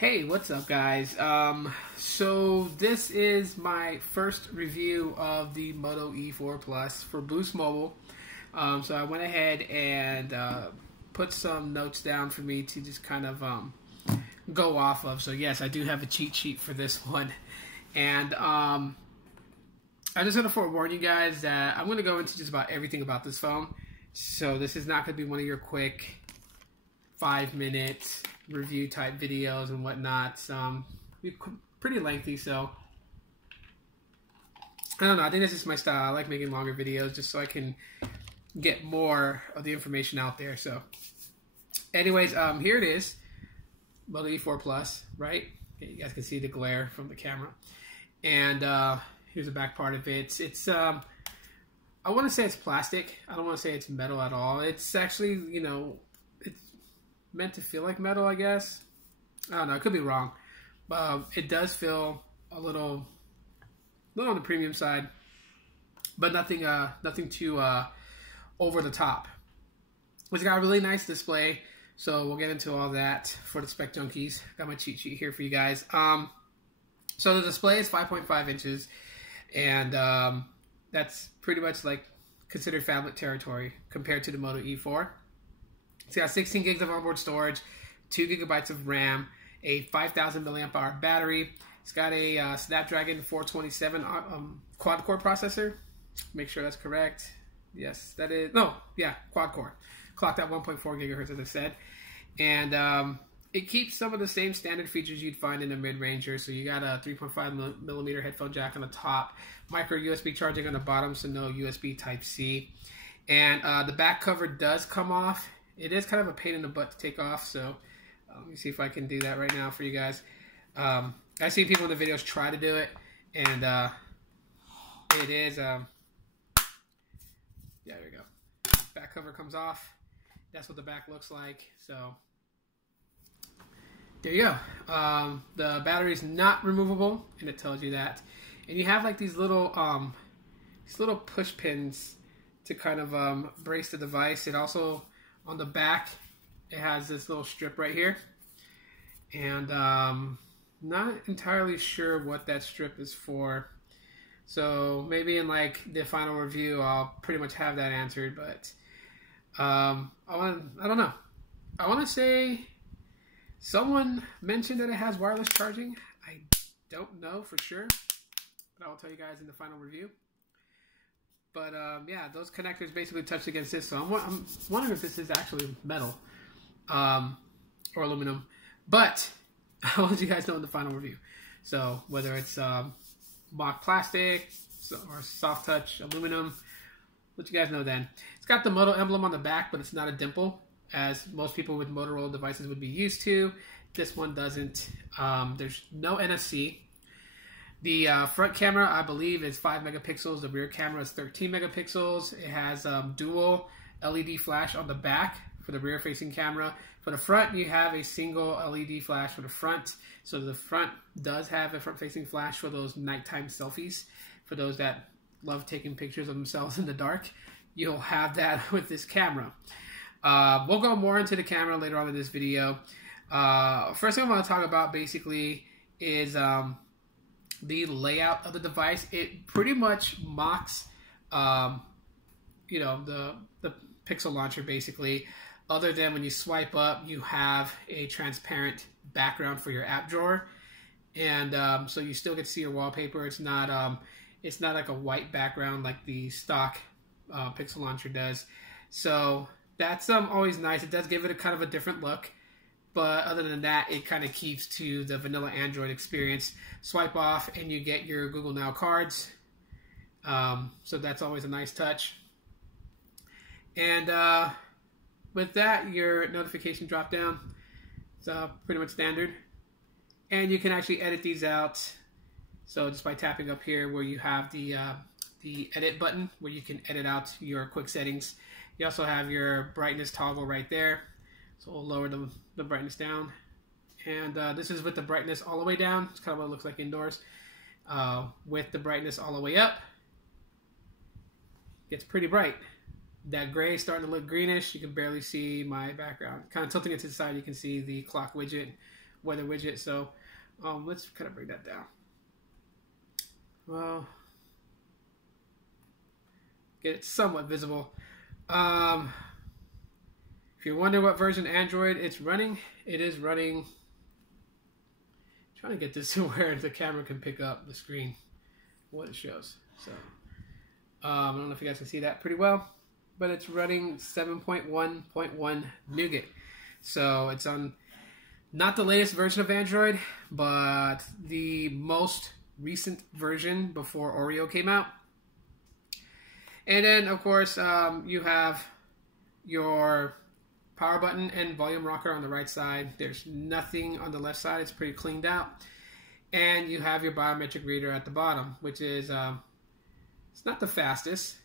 Hey, what's up guys? So this is my first review of the Moto E4 Plus for Boost Mobile. So I went ahead and put some notes down for me to just kind of go off of. So yes, I do have a cheat sheet for this one. And I'm just going to forewarn you guys that I'm going to go into just about everything about this phone. So this is not going to be one of your quick 5-minute review type videos and whatnot. Pretty lengthy, so I don't know. I think that's just my style. I like making longer videos just so I can get more of the information out there. So anyways, here it is, Moto E4 Plus, right? Okay, you guys can see the glare from the camera. And here's the back part of it. It's I want to say it's plastic. I don't want to say it's metal at all. It's actually, you know, it's meant to feel like metal, I guess. I don't know. I could be wrong. It does feel a little on the premium side, but nothing too over the top. It's got a really nice display, so we'll get into all that for the spec junkies. Got my cheat sheet here for you guys. So the display is 5.5 inches, and that's pretty much like considered phablet territory compared to the Moto E4. It's got 16 gigs of onboard storage, 2 gigabytes of RAM, a 5,000 milliamp hour battery. It's got a Snapdragon 427 quad-core processor. Make sure that's correct. Yes, that is. No, yeah, quad-core. Clocked at 1.4 gigahertz, as I said. And it keeps some of the same standard features you'd find in a mid-ranger. So you got a 3.5 millimeter headphone jack on the top, micro USB charging on the bottom, so no USB Type-C. And the back cover does come off. It is kind of a pain in the butt to take off, so let me see if I can do that right now for you guys. I've seen people in the videos try to do it, and it is, yeah, there we go. Back cover comes off. That's what the back looks like, so there you go. The battery is not removable, and it tells you that. And you have like these little push pins to kind of brace the device. It also, on the back, it has this little strip right here, and not entirely sure what that strip is for. So maybe in like the final review, I'll pretty much have that answered. But I don't know. I want to say someone mentioned that it has wireless charging. I don't know for sure, but I will tell you guys in the final review. But yeah, those connectors basically touch against this, so I'm wondering if this is actually metal or aluminum. But I'll let you guys know in the final review. So whether it's mock plastic or soft touch aluminum, let you guys know then. It's got the Moto emblem on the back, but it's not a dimple, as most people with Motorola devices would be used to. This one doesn't. There's no NFC. The front camera, I believe, is 5 megapixels. The rear camera is 13 megapixels. It has dual LED flash on the back for the rear-facing camera. For the front, you have a single LED flash for the front. So the front does have a front-facing flash for those nighttime selfies. For those that love taking pictures of themselves in the dark, you'll have that with this camera. We'll go more into the camera later on in this video. First thing I want to talk about basically is the layout of the device. It pretty much mocks, you know, the Pixel launcher basically, other than when you swipe up, you have a transparent background for your app drawer, and so you still get to see your wallpaper. It's not like a white background like the stock Pixel launcher does. So that's always nice. It does give it a kind of a different look. But other than that, it kind of keeps to the vanilla Android experience. Swipe off and you get your Google Now cards. So that's always a nice touch. And with that, your notification drop down is pretty much standard. And you can actually edit these out. So just by tapping up here where you have the edit button, where you can edit out your quick settings. You also have your brightness toggle right there. So we'll lower the brightness down. And this is with the brightness all the way down. It's kind of what it looks like indoors. With the brightness all the way up, it gets pretty bright. That gray is starting to look greenish. You can barely see my background. Kind of tilting it to the side, you can see the clock widget weather widget. So let's kind of bring that down. Well, get it somewhat visible. If you're wondering what version of Android it's running, it is running. I'm trying to get this to where the camera can pick up the screen, what it shows. So I don't know if you guys can see that pretty well, but it's running 7.1.1 Nougat. So it's on not the latest version of Android, but the most recent version before Oreo came out. And then, of course, you have your power button and volume rocker on the right side. There's nothing on the left side. It's pretty cleaned out. And you have your biometric reader at the bottom, which is, it's not the fastest.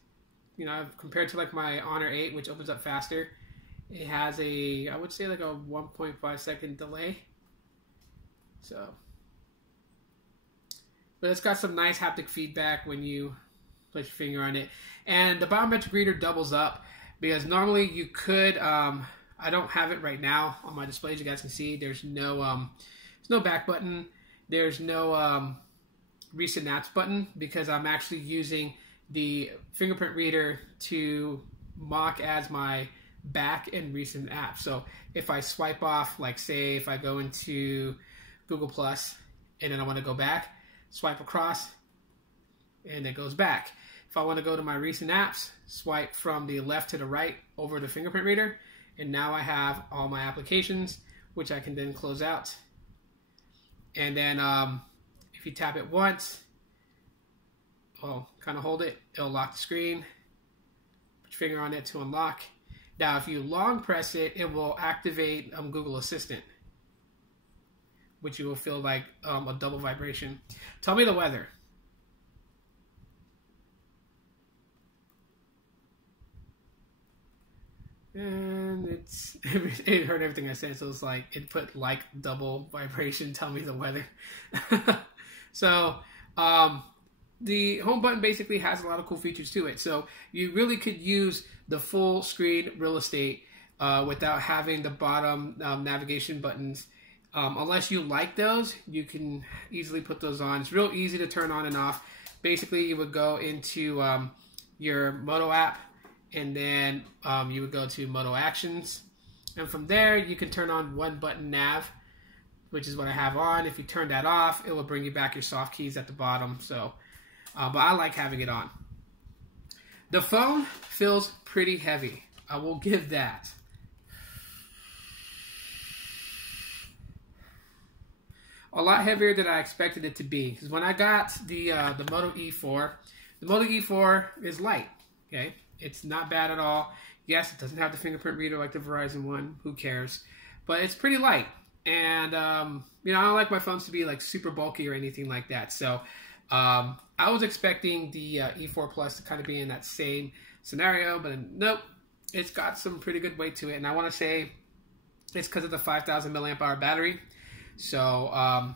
You know, compared to like my Honor 8, which opens up faster, it has a, I would say like a 1.5 second delay. So, but it's got some nice haptic feedback when you place your finger on it. And the biometric reader doubles up because normally you could, I don't have it right now on my display. As you guys can see, there's no back button. There's no recent apps button because I'm actually using the fingerprint reader to mock as my back and recent apps. So if I swipe off, like say if I go into Google Plus and then I want to go back, swipe across and it goes back. If I want to go to my recent apps, swipe from the left to the right over the fingerprint reader, and now I have all my applications, which I can then close out. And then if you tap it once, well, kind of hold it, it'll lock the screen. Put your finger on it to unlock. Now, if you long press it, it will activate Google Assistant, which you will feel like a double vibration. Tell me the weather. And it heard everything I said, so it's like it put like double vibration. Tell me the weather. So the home button basically has a lot of cool features to it. So you really could use the full screen real estate without having the bottom navigation buttons. Unless you like those, you can easily put those on. It's real easy to turn on and off. Basically, you would go into your Moto app, and then you would go to Moto Actions. And from there, you can turn on one button nav, which is what I have on. If you turn that off, it will bring you back your soft keys at the bottom. So, but I like having it on. The phone feels pretty heavy. I will give that. A lot heavier than I expected it to be. Because when I got the Moto E4, the Moto E4 is light. Okay, it's not bad at all. Yes, it doesn't have the fingerprint reader like the Verizon one. Who cares? But it's pretty light. And you know, I don't like my phones to be like super bulky or anything like that. So I was expecting the E4 Plus to kind of be in that same scenario, but nope. It's got some pretty good weight to it, and I want to say it's because of the 5,000 milliamp hour battery. So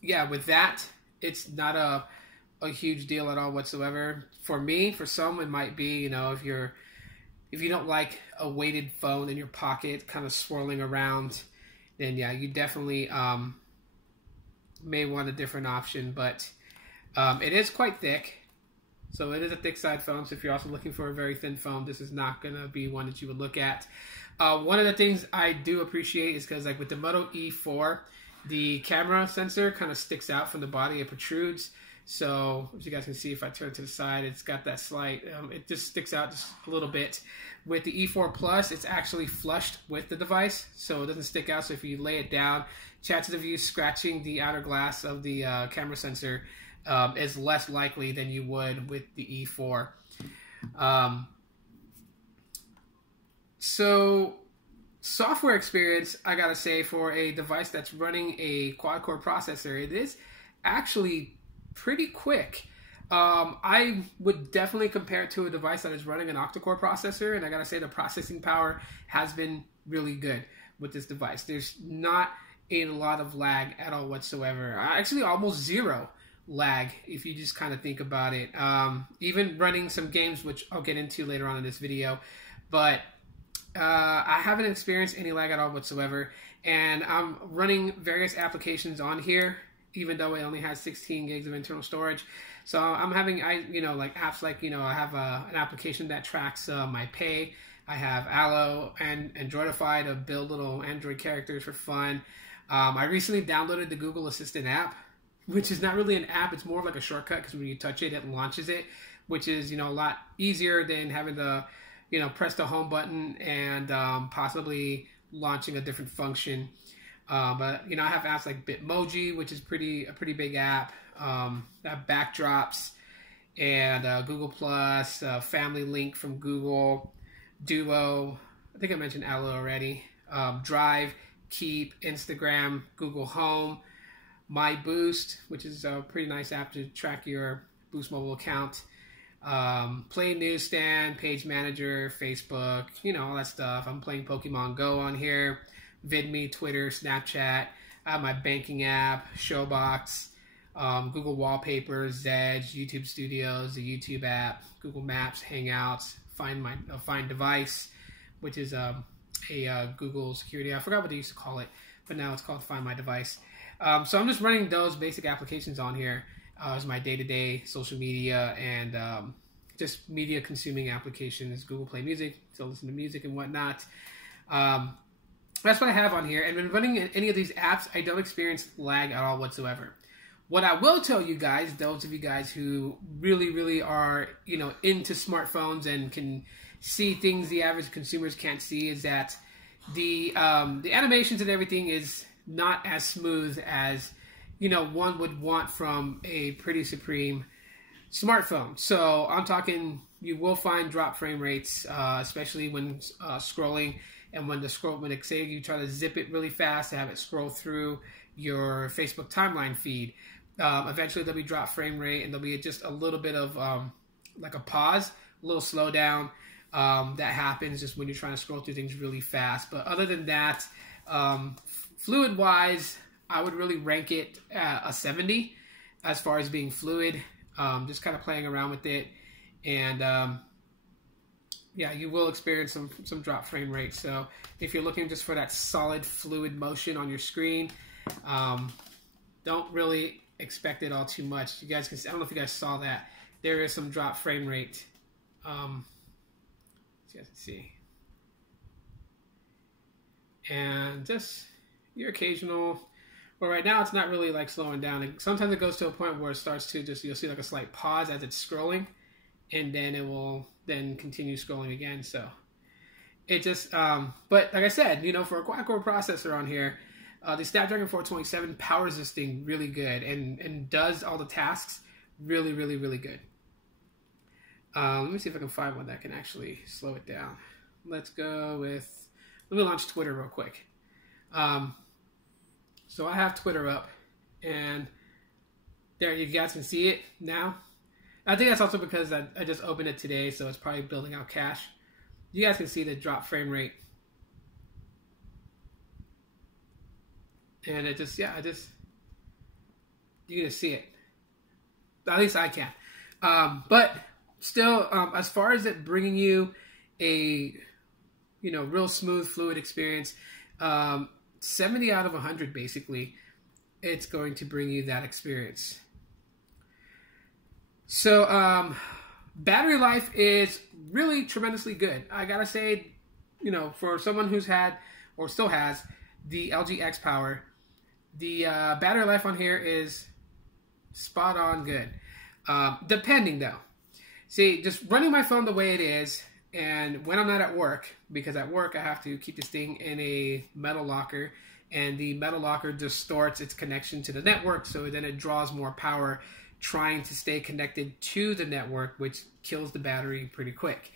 yeah, with that, it's not a huge deal at all whatsoever. For me, for some, it might be, you know, if you don't like a weighted phone in your pocket, kind of swirling around, then yeah, you definitely may want a different option. But it is quite thick, so it is a thick side phone. So if you're also looking for a very thin phone, this is not going to be one that you would look at. One of the things I do appreciate is because, like with the Moto E4, the camera sensor kind of sticks out from the body. It protrudes. So as you guys can see, if I turn to the side, it's got that slight, it just sticks out just a little bit. With the E4 Plus, it's actually flushed with the device, so it doesn't stick out. So if you lay it down, chances of you scratching the outer glass of the camera sensor is less likely than you would with the E4. So software experience, I gotta say, for a device that's running a quad-core processor, it is actually pretty quick. I would definitely compare it to a device that is running an octa-core processor, and I gotta say the processing power has been really good with this device. There's not a lot of lag at all whatsoever. Actually, almost zero lag if you just kind of think about it. Even running some games, which I'll get into later on in this video, but I haven't experienced any lag at all whatsoever. and I'm running various applications on here, even though it only has 16 gigs of internal storage. So I'm having, like apps like, I have an application that tracks my pay. I have Allo and Androidify to build little Android characters for fun. I recently downloaded the Google Assistant app, which is not really an app. It's more of like a shortcut because when you touch it, it launches it, which is, a lot easier than having to, press the home button and possibly launching a different function. But, I have apps like Bitmoji, which is a pretty big app. That backdrops, and Google Plus, Family Link from Google, Duo, I think I mentioned Allo already, Drive, Keep, Instagram, Google Home, My Boost, which is a pretty nice app to track your Boost mobile account, Play Newsstand, Page Manager, Facebook, all that stuff. I'm playing Pokemon Go on here, VidMe, Twitter, Snapchat. I have my banking app, Showbox, Google Wallpapers, Zedge, YouTube Studios, the YouTube app, Google Maps, Hangouts, Find Device, which is a Google security. I forgot what they used to call it, but now it's called Find My Device. So I'm just running those basic applications on here as my day-to-day social media and just media consuming applications. Google Play Music to listen to music and whatnot. That's what I have on here. And when running any of these apps, I don't experience lag at all whatsoever. What I will tell you guys, those of you guys who really, really are, into smartphones and can see things the average consumers can't see, is that the animations and everything is not as smooth as, one would want from a pretty supreme smartphone. So I'm talking, you will find drop frame rates, especially when scrolling, and when say you try to zip it really fast to have it scroll through your Facebook timeline feed. Eventually there'll be drop frame rate, and there'll be just a little bit of like a pause, a little slowdown that happens just when you're trying to scroll through things really fast. But other than that, fluid wise, I would really rank it at a 70 as far as being fluid. Just kind of playing around with it, and yeah, you will experience some drop frame rate. So if you're looking just for that solid fluid motion on your screen, don't really expect it all too much. You guys can see, I don't know if you guys saw that. There is some drop frame rate. So you guys can see. And just your occasional, well, right now it's not really like slowing down. Sometimes it goes to a point where it starts to just, you'll see like a slight pause as it's scrolling, and then it will then continue scrolling again. So it just, but like I said, for a quad-core processor on here, the Snapdragon 427 powers this thing really good and does all the tasks really, really, really good. Let me see if I can find one that can actually slow it down. Let's go with, let me launch Twitter real quick. So I have Twitter up, and there you guys can see it now. I think that's also because I just opened it today, so it's probably building out cache. You guys can see the drop frame rate. And it just, yeah, you can see it. At least I can. But still, as far as it bringing you a, real smooth, fluid experience, 70 out of 100, basically, it's going to bring you that experience. So, battery life is really tremendously good. I gotta say, for someone who's had, or still has, the LG X Power, the battery life on here is spot on good. Depending though. See, just running my phone the way it is, and when I'm not at work, because at work I have to keep this thing in a metal locker, and the metal locker distorts its connection to the network, so then it draws more power trying to stay connected to the network, which kills the battery pretty quick.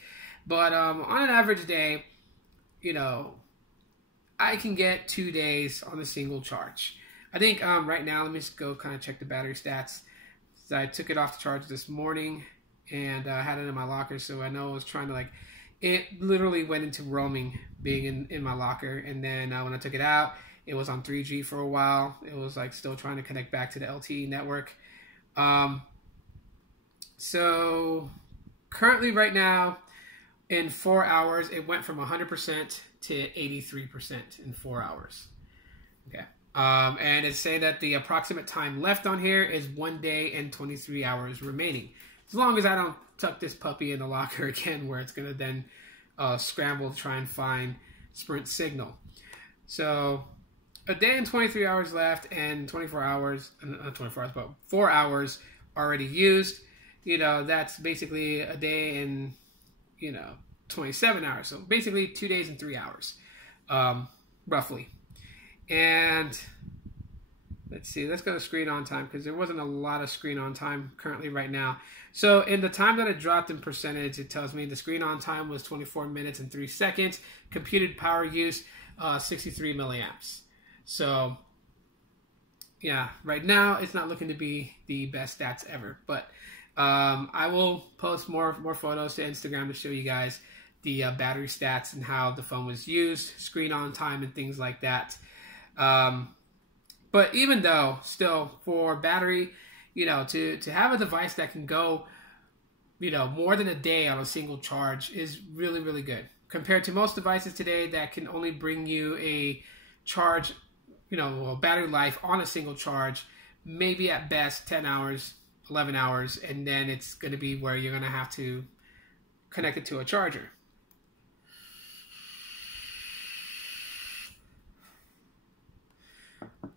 But on an average day, I can get 2 days on a single charge. I think right now, let me just go kind of check the battery stats. So I took it off the charge this morning, and I had it in my locker, so I know I was trying to it literally went into roaming, being in my locker, and then when I took it out, it was on 3G for a while. It was still trying to connect back to the LTE network. So currently right now, in 4 hours, it went from 100% to 83% in 4 hours. Okay. And it's saying that the approximate time left on here is 1 day and 23 hours remaining. As long as I don't tuck this puppy in the locker again, where it's going to then scramble to try and find Sprint signal. So a day and 23 hours left, and 24 hours, not 24 hours, but 4 hours already used. You know, that's basically a day and, 27 hours. So basically 2 days and 3 hours, roughly. And let's see, let's go to screen on time, because there wasn't a lot of screen on time currently right now. So in the time that it dropped in percentage, it tells me the screen on time was 24 minutes and 3 seconds. Computed power use, 63 milliamps. So yeah, right now it's not looking to be the best stats ever. But I will post more photos to Instagram to show you guys the battery stats and how the phone was used, screen on time, and things like that. But even though, still, for battery, to have a device that can go, more than a day on a single charge is really, really good. Compared to most devices today that can only bring you a charge, a battery life on a single charge, maybe at best 10 hours, 11 hours, and then it's going to be where you're going to have to connect it to a charger.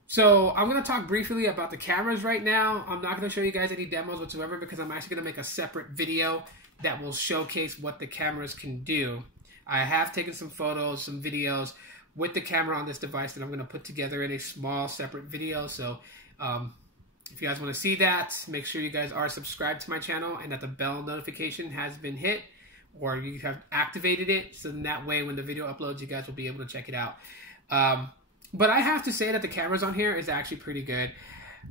So I'm going to talk briefly about the cameras right now. I'm not going to show you guys any demos whatsoever, because I'm actually going to make a separate video that will showcase what the cameras can do. I have taken some photos, some videos with the camera on this device that I'm going to put together in a small separate video. So if you guys want to see that, make sure you guys are subscribed to my channel and that the bell notification has been hit, or you have activated it, so in that way when the video uploads, you guys will be able to check it out. But I have to say that the cameras on here is actually pretty good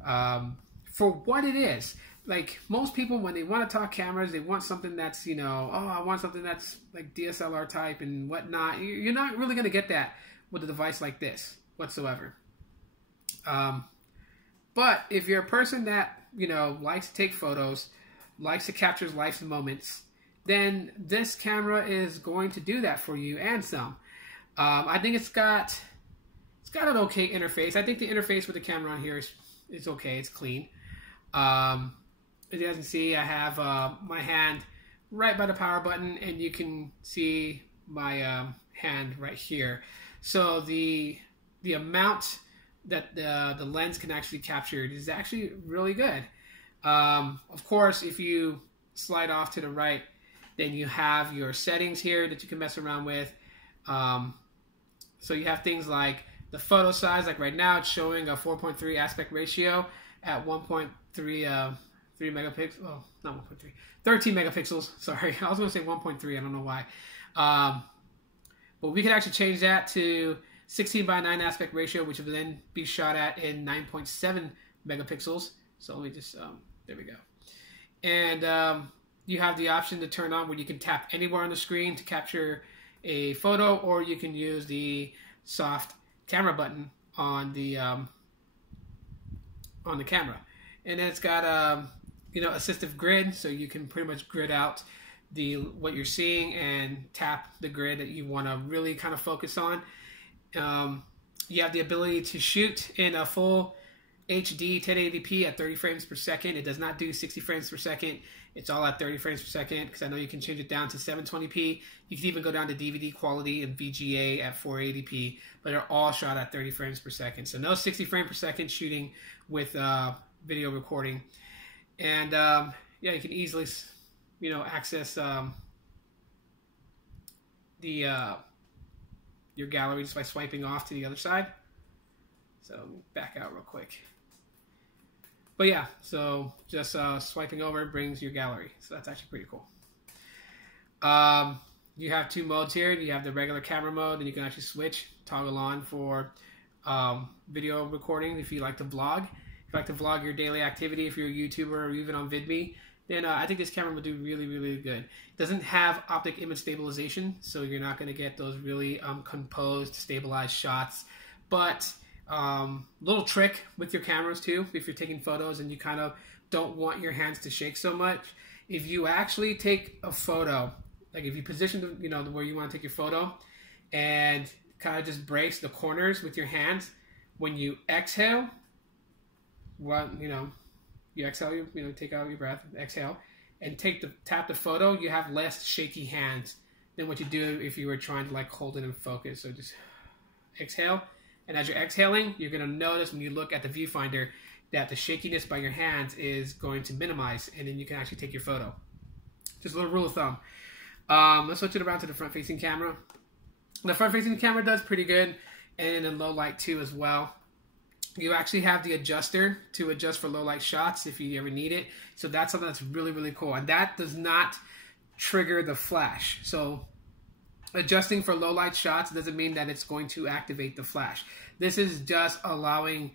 for what it is. Like, most people, when they want to talk cameras, they want something that's, I want something that's like DSLR type and whatnot. You're not really going to get that with a device like this whatsoever. But if you're a person that, likes to take photos, likes to capture life's moments, then this camera is going to do that for you and some. I think it's got an okay interface. I think the interface with the camera on here is okay. It's clean. As you guys can see, I have my hand right by the power button, and you can see my hand right here. So the amount that the lens can actually capture is actually really good. Of course, if you slide off to the right, then you have your settings here that you can mess around with. So you have things like the photo size. Like right now, it's showing a 4.3 aspect ratio at 1.3 megapixels. Oh, not 1.3. 13 megapixels. Sorry, I was going to say 1.3. I don't know why. But we can actually change that to 16:9 aspect ratio, which will then be shot at in 9.7 megapixels. So let me just, there we go. And you have the option to turn on where you can tap anywhere on the screen to capture a photo, or you can use the soft camera button on the camera. And then it's got assistive grid, so you can pretty much grid out what you're seeing and tap the grid that you want to really kind of focus on. You have the ability to shoot in a full HD 1080p at 30 frames per second. It does not do 60 frames per second. It's all at 30 frames per second, because I know you can change it down to 720p. You can even go down to DVD quality and VGA at 480p, but they're all shot at 30 frames per second. So no 60 frames per second shooting with video recording. And yeah, you can easily, access your gallery just by swiping off to the other side. So back out real quick. But yeah, so just swiping over brings your gallery. So that's actually pretty cool. You have two modes here. You have the regular camera mode, and you can actually switch, toggle on for video recording if you like to vlog. If you like to vlog your daily activity, if you're a YouTuber or even on VidMe, then I think this camera will do really, really good. It doesn't have optic image stabilization, so you're not going to get those really composed, stabilized shots. But little trick with your cameras too, if you're taking photos and you kind of don't want your hands to shake so much, if you actually take a photo, like if you position where you want to take your photo and kind of just brace the corners with your hands, when you exhale, you exhale, take out your breath, exhale, and tap the photo, you have less shaky hands than what you do if you were trying to like hold it in focus. So just exhale, and as you're exhaling, you're going to notice when you look at the viewfinder that the shakiness by your hands is going to minimize, and then you can actually take your photo. Just a little rule of thumb. Let's switch it around to the front-facing camera. The front-facing camera does pretty good, and in low light too as well. You actually have the adjuster to adjust for low light shots if you ever need it. So that's something that's really, really cool. And that does not trigger the flash. So adjusting for low light shots doesn't mean that it's going to activate the flash. This is just allowing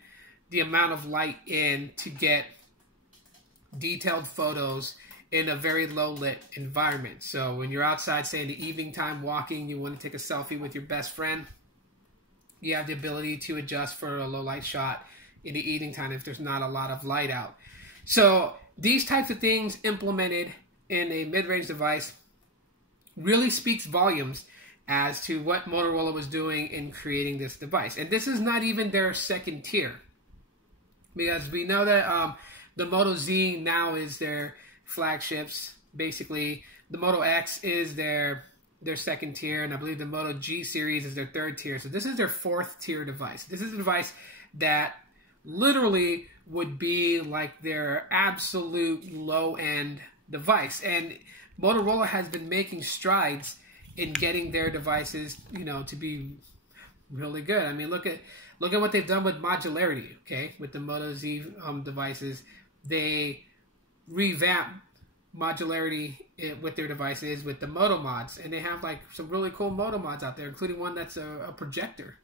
the amount of light in to get detailed photos in a very low lit environment. So when you're outside, say in the evening time walking, you want to take a selfie with your best friend, you have the ability to adjust for a low light shot in the evening time if there's not a lot of light out. So these types of things implemented in a mid-range device really speaks volumes as to what Motorola was doing in creating this device. And this is not even their second tier, because we know that the Moto Z now is their flagships. Basically, the Moto X is their second tier, and I believe the Moto G series is their third tier. So this is their fourth tier device. This is a device that literally would be like their absolute low-end device. And Motorola has been making strides in getting their devices, to be really good. I mean, look at what they've done with modularity. Okay, with the Moto Z devices, they revamped modularity with their devices with the Moto mods, and they have like some really cool Moto mods out there, including one that's a projector.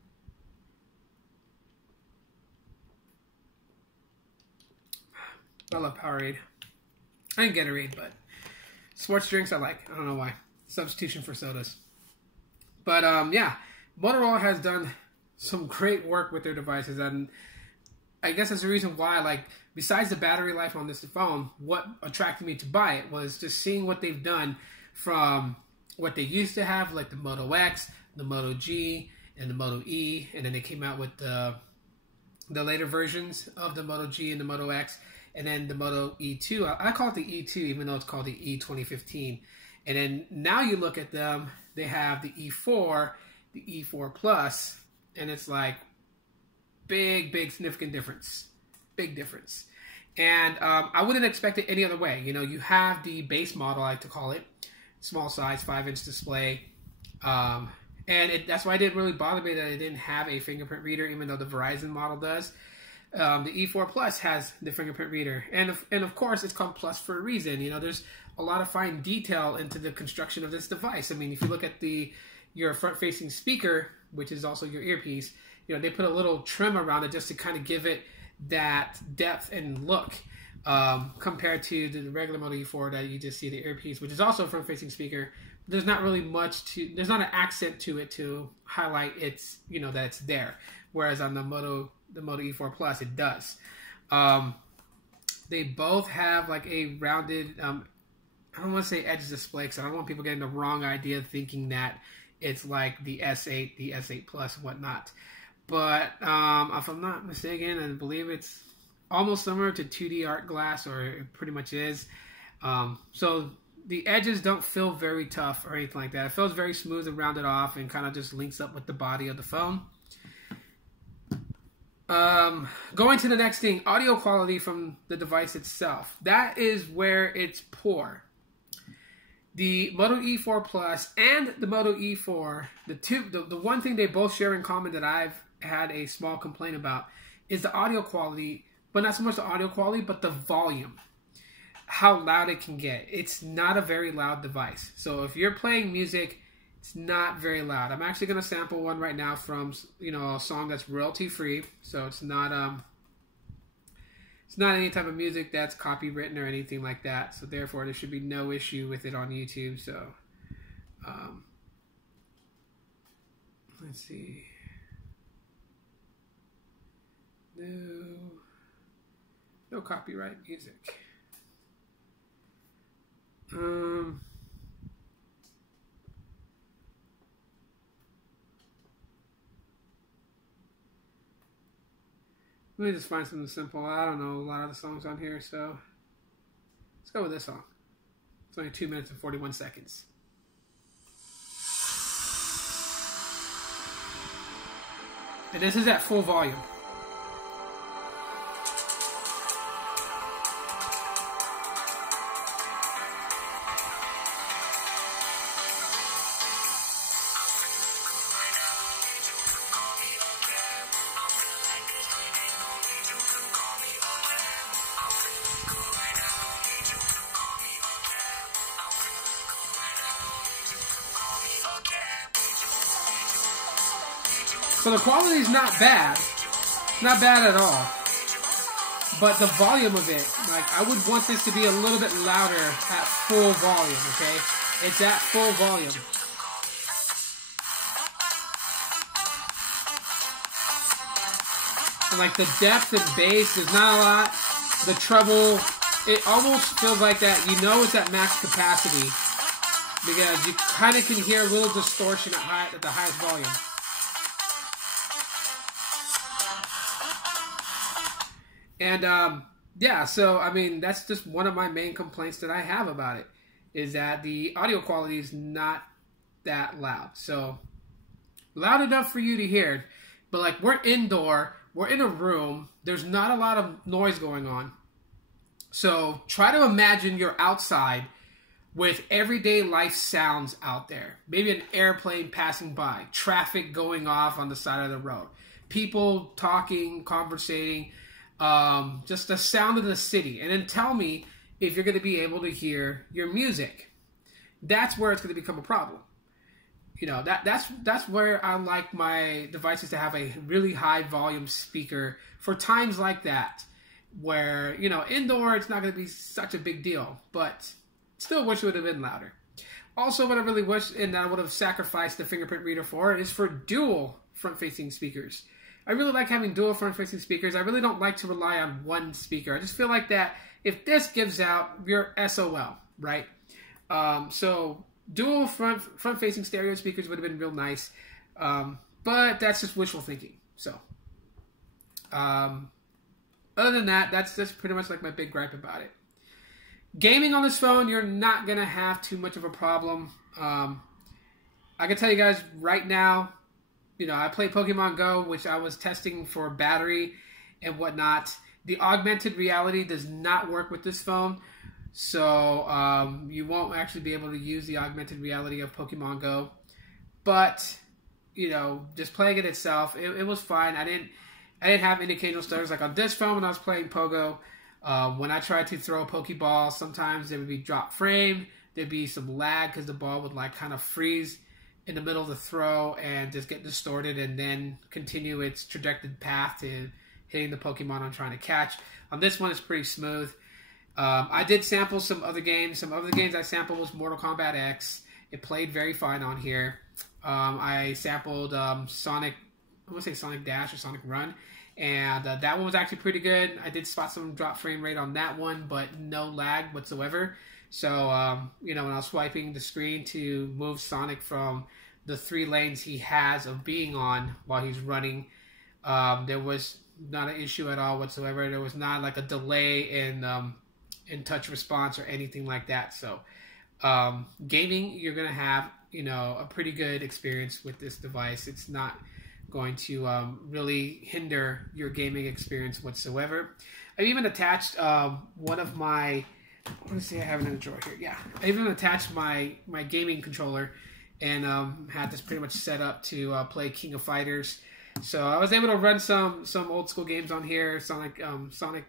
I love Powerade. I didn't get a Gatorade, but sports drinks I like. I don't know why. Substitution for sodas. But yeah, Motorola has done some great work with their devices, and I guess that's the reason why, like, besides the battery life on this phone, what attracted me to buy it was just seeing what they've done from what they used to have, like the Moto X, the Moto G, and the Moto E, and then they came out with the later versions of the Moto G and the Moto X, and then the Moto E2. I call it the E2, even though it's called the E 2015. And then now you look at them, they have the E4, the E4 Plus, and it's like big, significant difference. Big difference. And I wouldn't expect it any other way. You have the base model, I like to call it, small size, 5-inch display. And that's why it didn't really bother me that it didn't have a fingerprint reader, even though the Verizon model does. The E4 Plus has the fingerprint reader. And of course, it's called Plus for a reason. There's a lot of fine detail into the construction of this device. I mean, if you look at your front-facing speaker, which is also your earpiece, they put a little trim around it just to kind of give it that depth and look compared to the regular Moto E4 that you just see the earpiece, which is also a front-facing speaker. There's not really there's not an accent to it to highlight that it's there. Whereas on the Moto E4 Plus, it does. They both have like a rounded, I don't want to say edge display, because I don't want people getting the wrong idea thinking that it's like the S8, the S8 Plus, and whatnot. But if I'm not mistaken, I believe it's almost similar to 2D art glass, or it pretty much is. So the edges don't feel very tough or anything like that. It feels very smooth and rounded off, and kind of just links up with the body of the phone. Going to the next thing, audio quality from the device itself. That is where it's poor. The Moto E4 Plus and the Moto E4, the one thing they both share in common that I've had a small complaint about is the audio quality, but not so much the audio quality, but the volume. How loud it can get. It's not a very loud device. So if you're playing music, it's not very loud. I'm actually going to sample one right now from, a song that's royalty free. So it's not any type of music that's copywritten or anything like that. So therefore, there should be no issue with it on YouTube. So let's see. No copyright music. Let me just find something simple. I don't know a lot of the songs on here, so let's go with this song. It's only 2 minutes and 41 seconds. And this is at full volume. So the quality is not bad at all, but the volume of it, like I would want this to be a little bit louder at full volume, okay? It's at full volume. And like the depth and bass, there's not a lot. The treble, it almost feels like that, you know it's at max capacity because you kind of can hear a little distortion at the highest volume. And, yeah, so, I mean, that's just one of my main complaints that I have about it, is that the audio quality is not that loud. So, loud enough for you to hear, but, like, we're indoor, we're in a room, there's not a lot of noise going on. So, try to imagine you're outside with everyday life sounds out there. Maybe an airplane passing by, traffic going off on the side of the road, people talking, conversating, just the sound of the city, and then tell me if you're going to be able to hear your music. That's where it's going to become a problem. You know, that's where I like my devices to have a really high volume speaker for times like that, where, you know, indoor it's not going to be such a big deal, but still wish it would have been louder. Also, what I really wish, and I would have sacrificed the fingerprint reader for, is for dual front-facing speakers. I really like having dual front-facing speakers. I really don't like to rely on one speaker. I just feel like that if this gives out, you're SOL, right? So dual front-facing stereo speakers would have been real nice, but that's just wishful thinking. So other than that, that's pretty much like my big gripe about it. Gaming on this phone, you're not gonna have too much of a problem. I can tell you guys right now, you know, I play Pokemon Go, which I was testing for battery and whatnot. The augmented reality does not work with this phone, so you won't actually be able to use the augmented reality of Pokemon Go. But, you know, just playing it itself, it was fine. I didn't have any occasional stutters. Like on this phone when I was playing Pogo, when I tried to throw a Pokeball, sometimes there would be drop frame, there'd be some lag because the ball would like kind of freeze in the middle of the throw and just get distorted and then continue its trajected path to hitting the Pokemon I'm trying to catch. On this one, it's pretty smooth. I did sample some other games. Some other games I sampled was Mortal Kombat X. It played very fine on here. I sampled Sonic, I want to say Sonic Dash or Sonic Run, and that one was actually pretty good. I did spot some drop frame rate on that one, but no lag whatsoever. So, you know, when I was swiping the screen to move Sonic from the 3 lanes he has of being on while he's running, there was not an issue at all whatsoever. There was not like a delay in touch response or anything like that. So, gaming, you're going to have, you know, a pretty good experience with this device. It's not going to really hinder your gaming experience whatsoever. I've even attached one of my... Let me see, I have it in a drawer here. Yeah, I even attached my gaming controller and had this pretty much set up to play King of Fighters. So I was able to run some old school games on here. Sonic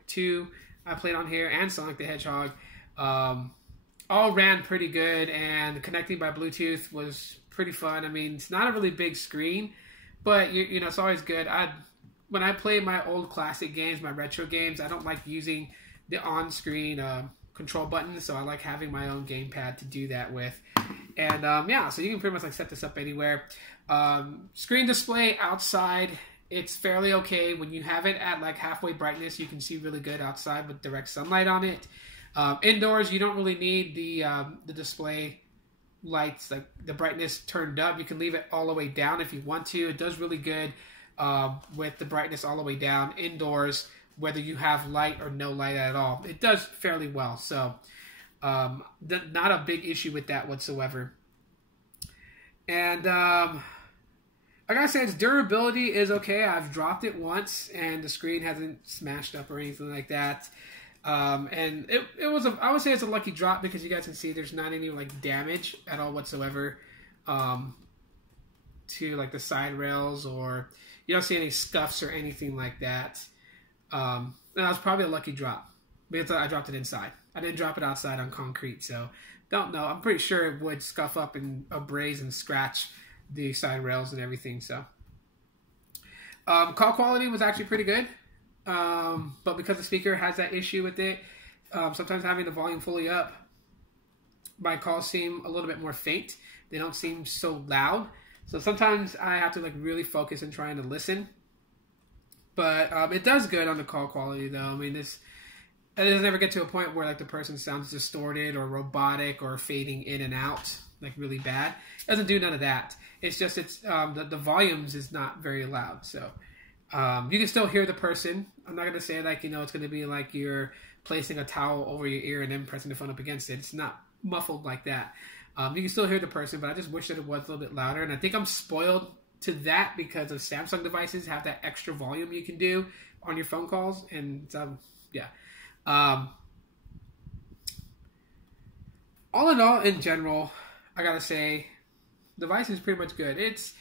2 I played on here, and Sonic the Hedgehog. All ran pretty good, and connecting by Bluetooth was pretty fun. I mean, it's not a really big screen, but you know, it's always good. When I play my old classic games, my retro games, I don't like using the on-screen control button, so I like having my own gamepad to do that with. And yeah, so you can pretty much like set this up anywhere. Screen display outside, it's fairly okay. When you have it at like halfway brightness, you can see really good outside with direct sunlight on it. Indoors, you don't really need the display lights, like the brightness turned up. You can leave it all the way down if you want to. It does really good with the brightness all the way down indoors, whether you have light or no light at all. It does fairly well, so not a big issue with that whatsoever. And I gotta say, its durability is okay. I've dropped it once, and the screen hasn't smashed up or anything like that. And it was I would say it's a lucky drop, because you guys can see there's not any like damage at all whatsoever to like the side rails, or you don't see any scuffs or anything like that. And that was probably a lucky drop, because I dropped it inside. I didn't drop it outside on concrete, so don't know. I'm pretty sure it would scuff up and abrase and scratch the side rails and everything. So call quality was actually pretty good, but because the speaker has that issue with it, sometimes having the volume fully up, my calls seem a little bit more faint. They don't seem so loud, so sometimes I have to like really focus in trying to listen. But it does good on the call quality, though. I mean, it doesn't ever get to a point where like the person sounds distorted or robotic or fading in and out like really bad. It doesn't do none of that. It's just the volumes is not very loud, so you can still hear the person. I'm not gonna say like, you know, it's gonna be like you're placing a towel over your ear and then pressing the phone up against it. It's not muffled like that. You can still hear the person, but I just wish that it was a little bit louder. And I think I'm spoiled to that because of Samsung devices have that extra volume you can do on your phone calls, and yeah. All in all, in general, I gotta say, the device is pretty much good. It's,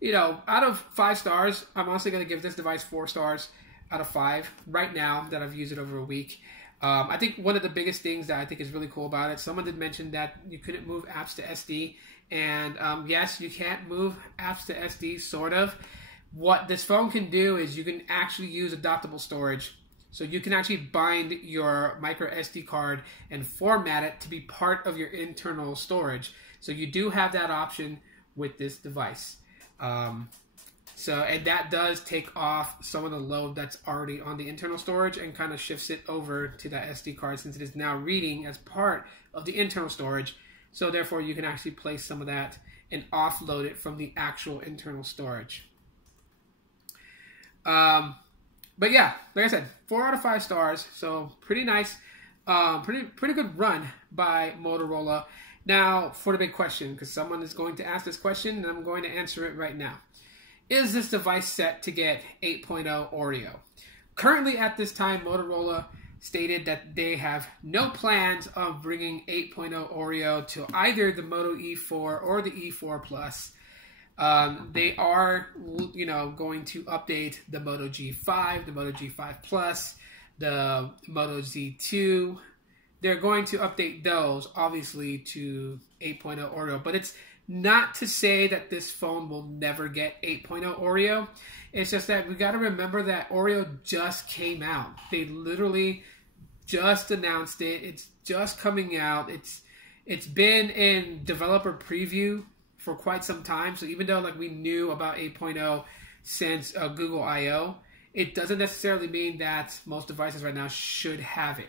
you know, out of 5 stars, I'm honestly gonna give this device 4 stars out of 5 right now that I've used it over a week. I think one of the biggest things that I think is really cool about it, someone did mention that you couldn't move apps to SD, and yes, you can't move apps to SD, sort of. What this phone can do is you can actually use adaptable storage. So you can actually bind your micro SD card and format it to be part of your internal storage. So you do have that option with this device. And that does take off some of the load that's already on the internal storage and kind of shifts it over to that SD card, since it is now reading as part of the internal storage. So therefore you can actually place some of that and offload it from the actual internal storage. But yeah, like I said, 4 out of 5 stars, so pretty nice, pretty good run by Motorola. Now, for the big question, because someone is going to ask this question, and I'm going to answer it right now. Is this device set to get 8.0 Oreo? Currently, at this time, Motorola stated that they have no plans of bringing 8.0 Oreo to either the Moto E4 or the E4 Plus. They are, you know, going to update the Moto G5, the Moto G5 Plus, the Moto Z2. They're going to update those, obviously, to 8.0 Oreo. But it's not to say that this phone will never get 8.0 Oreo. It's just that we got to remember that Oreo just came out. They literally just announced it. It's just coming out. It's been in developer preview for quite some time. So even though like we knew about 8.0 since Google I/O, it doesn't necessarily mean that most devices right now should have it.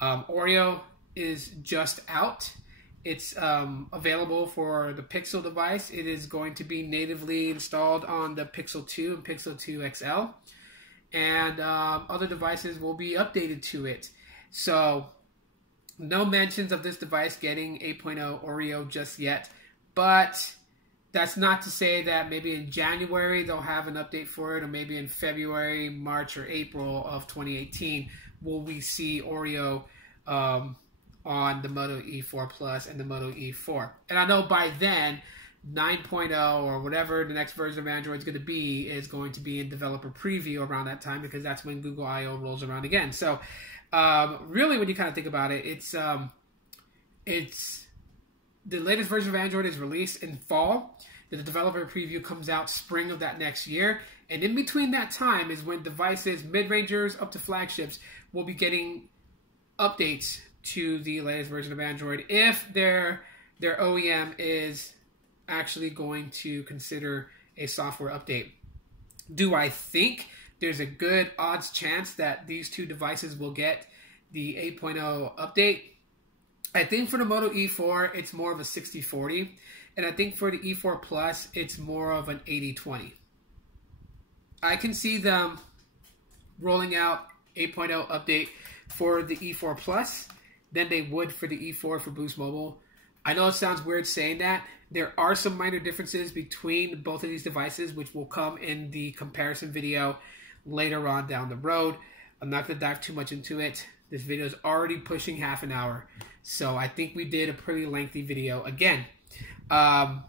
Oreo is just out. It's available for the Pixel device. It is going to be natively installed on the Pixel 2 and Pixel 2 XL. And other devices will be updated to it. So no mentions of this device getting 8.0 Oreo just yet. But that's not to say that maybe in January they'll have an update for it, or maybe in February, March, or April of 2018 will we see Oreo on the Moto E4 Plus and the Moto E4. And I know by then 9.0 or whatever the next version of Android is going to be in developer preview around that time, because that's when Google I/O rolls around again. So really, when you kind of think about it, it's the latest version of Android is released in fall. The developer preview comes out spring of that next year. And in between that time is when devices, mid-rangers up to flagships, will be getting updates to the latest version of Android if their OEM is actually going to consider a software update. Do I think there's a good odds chance that these two devices will get the 8.0 update? I think for the Moto E4, it's more of a 60-40. And I think for the E4 Plus, it's more of an 80-20. I can see them rolling out 8.0 update for the E4 Plus than they would for the E4 for Boost Mobile. I know it sounds weird saying that. There are some minor differences between both of these devices, which will come in the comparison video later on down the road. I'm not going to dive too much into it. This video is already pushing half an hour, so I think we did a pretty lengthy video again. And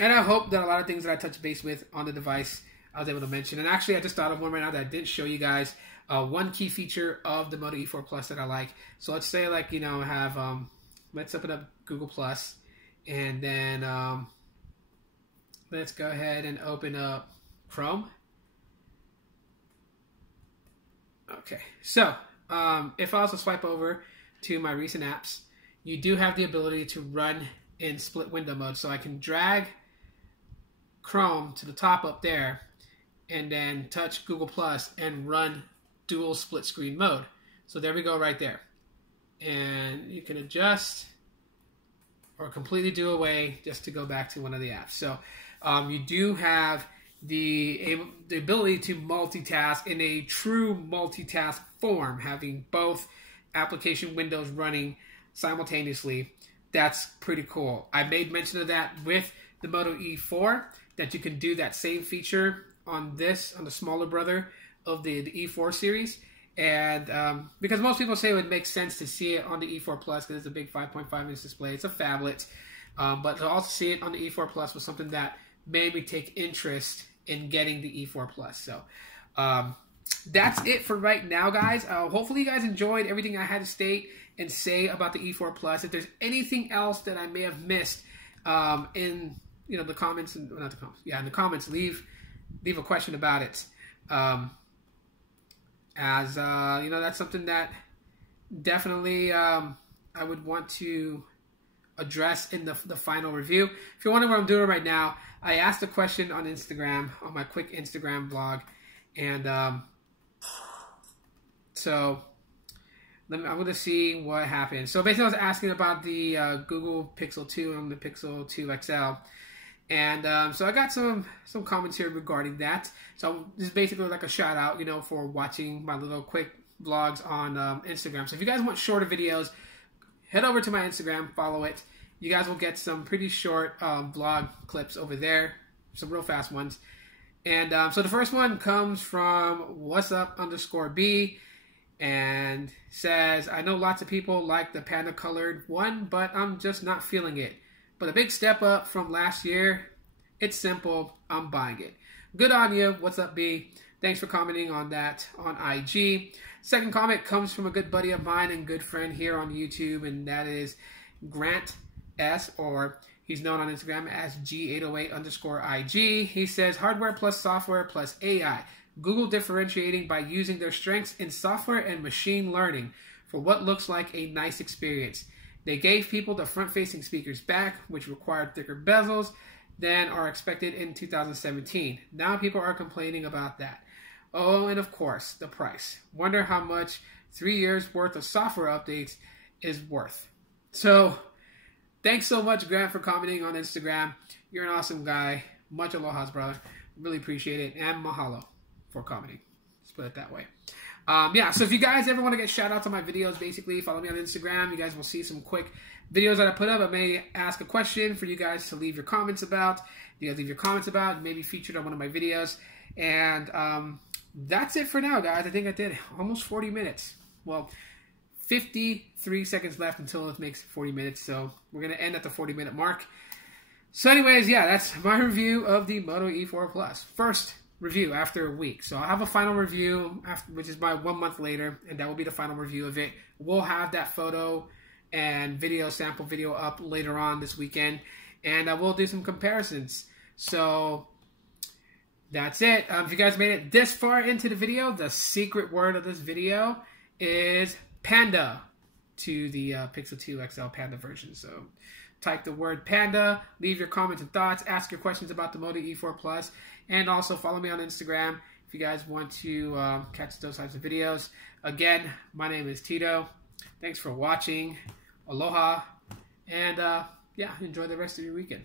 I hope that a lot of things that I touched base with on the device I was able to mention. And actually, I just thought of one right now that I didn't show you guys. One key feature of the Moto E4 Plus that I like. So let's say, like, you know, have let's open up Google Plus, and then let's go ahead and open up Chrome. Okay, so if I also swipe over to my recent apps, you do have the ability to run in split window mode. So I can drag Chrome to the top up there and then touch Google Plus and run dual split screen mode. So there we go right there. And you can adjust or completely do away just to go back to one of the apps. So you do have the ability to multitask in a true multitask form, having both application windows running simultaneously. That's pretty cool. I made mention of that with the Moto E4, that you can do that same feature on the smaller brother of the E4 series. And because most people say it would make sense to see it on the E4 Plus because it's a big 5.5 inch display. It's a phablet. But to also see it on the E4 Plus was something that made me take interest in getting the E4 Plus. So that's it for right now, guys. Hopefully you guys enjoyed everything I had to state and say about the E4 Plus. If there's anything else that I may have missed in the comments, in the comments, leave a question about it. That's something that definitely I would want to address in the final review. If you're wondering what I'm doing right now, I asked a question on Instagram, on my quick Instagram vlog, and so I'm going to see what happened. So basically I was asking about the Google Pixel 2 and the Pixel 2 XL. And so I got some comments here regarding that. So this is basically like a shout out, for watching my little quick vlogs on Instagram. So if you guys want shorter videos, head over to my Instagram, follow it. You guys will get some pretty short vlog clips over there, some real fast ones. And so the first one comes from whatsup_B and says, I know lots of people like the panda colored one, but I'm just not feeling it. But a big step up from last year. It's simple. I'm buying it. Good on you. What's up, B? Thanks for commenting on that on IG. Second comment comes from a good buddy of mine and good friend here on YouTube, and that is Grant S, or he's known on Instagram as G808_IG. He says, hardware plus software plus AI. Google differentiating by using their strengths in software and machine learning for what looks like a nice experience. They gave people the front-facing speakers back, which required thicker bezels than are expected in 2017. Now people are complaining about that. Oh, and of course, the price. Wonder how much 3 years worth of software updates is worth. So, thanks so much, Grant, for commenting on Instagram. You're an awesome guy. Much aloha, brother. Really appreciate it. And mahalo for commenting. Let's put it that way. So if you guys ever want to get shout outs on my videos, basically follow me on Instagram. You guys will see some quick videos that I put up. I may ask a question for you guys to leave your comments about. You guys leave your comments about, maybe featured on one of my videos. And that's it for now, guys. I think I did almost 40 minutes. Well, 53 seconds left until it makes 40 minutes. So we're going to end at the 40-minute mark. So anyways, yeah, that's my review of the Moto E4 Plus. First review after a week. So I'll have a final review, which is by 1 month later, and that will be the final review of it. We'll have that photo and video, sample video up later on this weekend, and I will do some comparisons. So that's it. If you guys made it this far into the video, the secret word of this video is Panda to the Pixel 2 XL Panda version. So type the word Panda, leave your comments and thoughts, ask your questions about the Moto E4 Plus, and also follow me on Instagram if you guys want to catch those types of videos. Again, my name is Tito. Thanks for watching. Aloha. And enjoy the rest of your weekend.